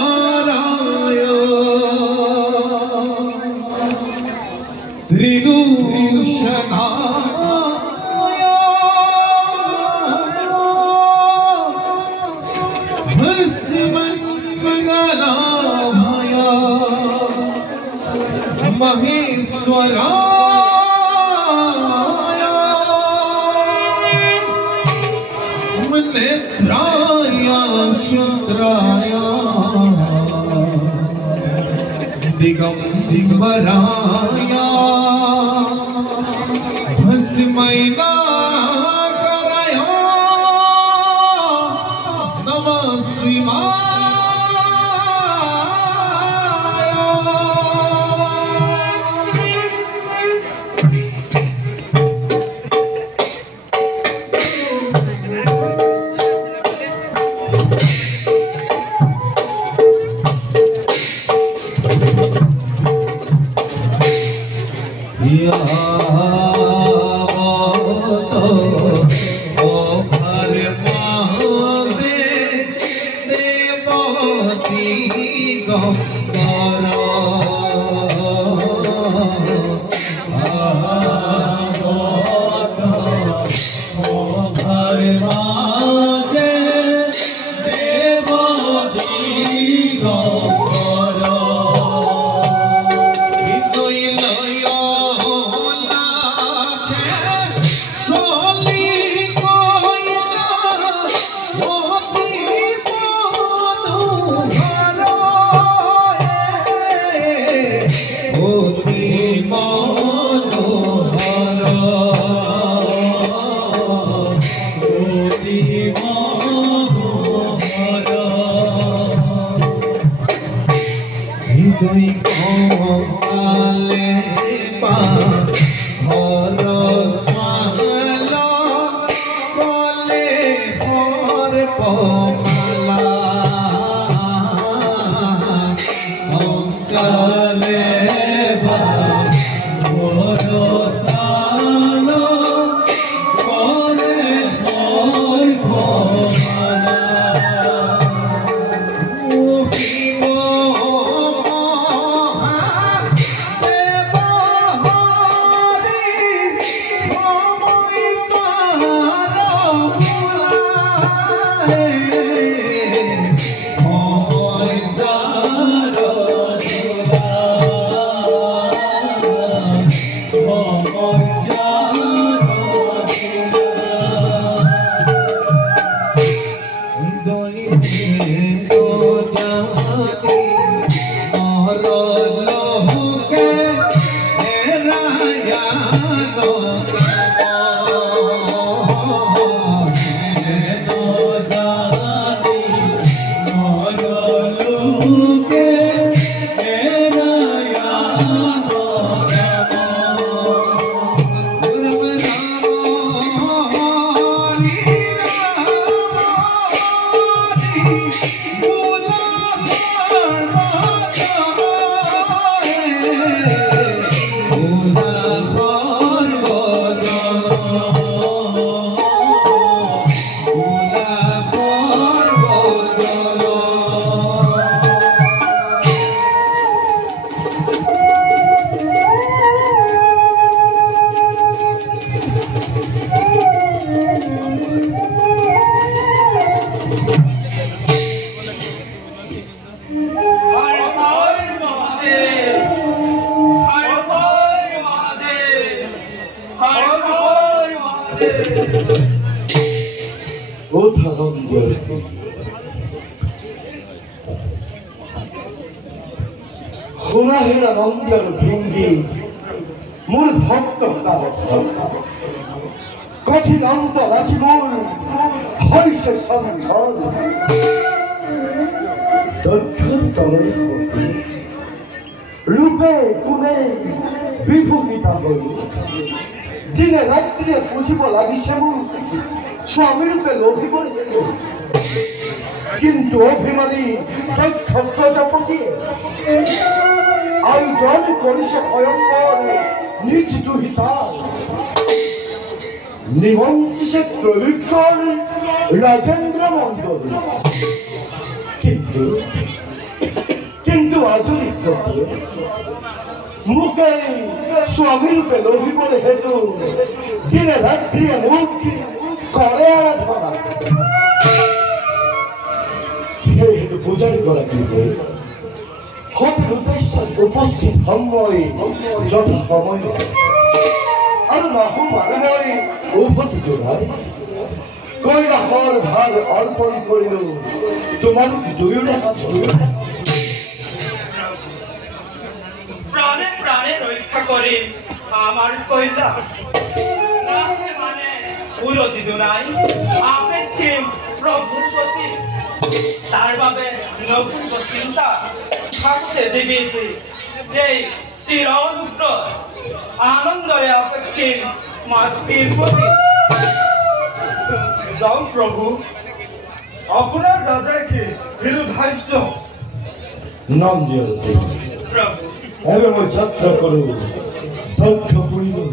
मुन्नगेन्द्रहाराय त्रिदूषणाय भस्मन्मङ्गलाभय महेश्वराय नेत्राय शुद्राय दिगंबराय भस्मैनाकराय नमः शिवाय। मूल भक्त कठिन अंतर आज मूल हईसे संसार रूपे गुणे विभूषिता दिने रात्रि बुझब लगिसे स्वामी रूपे लोभी किंतु अभिमानी दक्ष प्रजापति आयोजन करिसे भयंकर निज दुहिता निमंत्रिसे त्रैलोक्यर রাজেন্দ্র মন্ডল কিন্তু কিন্তু আজরিক মুখে স্বামী রূপে লোভিবলে হেতু দিনে রাত্রি মুখ করে আরাধনা হেতু পূজারি করা কিন্তু হতের উদ্দেশ্য উপস্থিত সময় যথা সময় আর না মানে উপতি জোড়ায় কইরা হর ভাগ অর্পণ করিল তোমার জয়ুরে প্রাণে প্রাণে রক্ষা করে আমার কইলা মানে উরতি জোনাই আপেক্ষে প্রভুর প্রতি তার ভাবে নতুন চিন্তা থাকতে দেখেছি এই চির অনুগ্রহ আনন্দে আপেক্ষে মাতৃর প্রতি যাও প্রভু আপনার রাজাকে বিরুধার্য নাম দিও প্রভু এবং যাত্রা করো দক্ষ পরিবার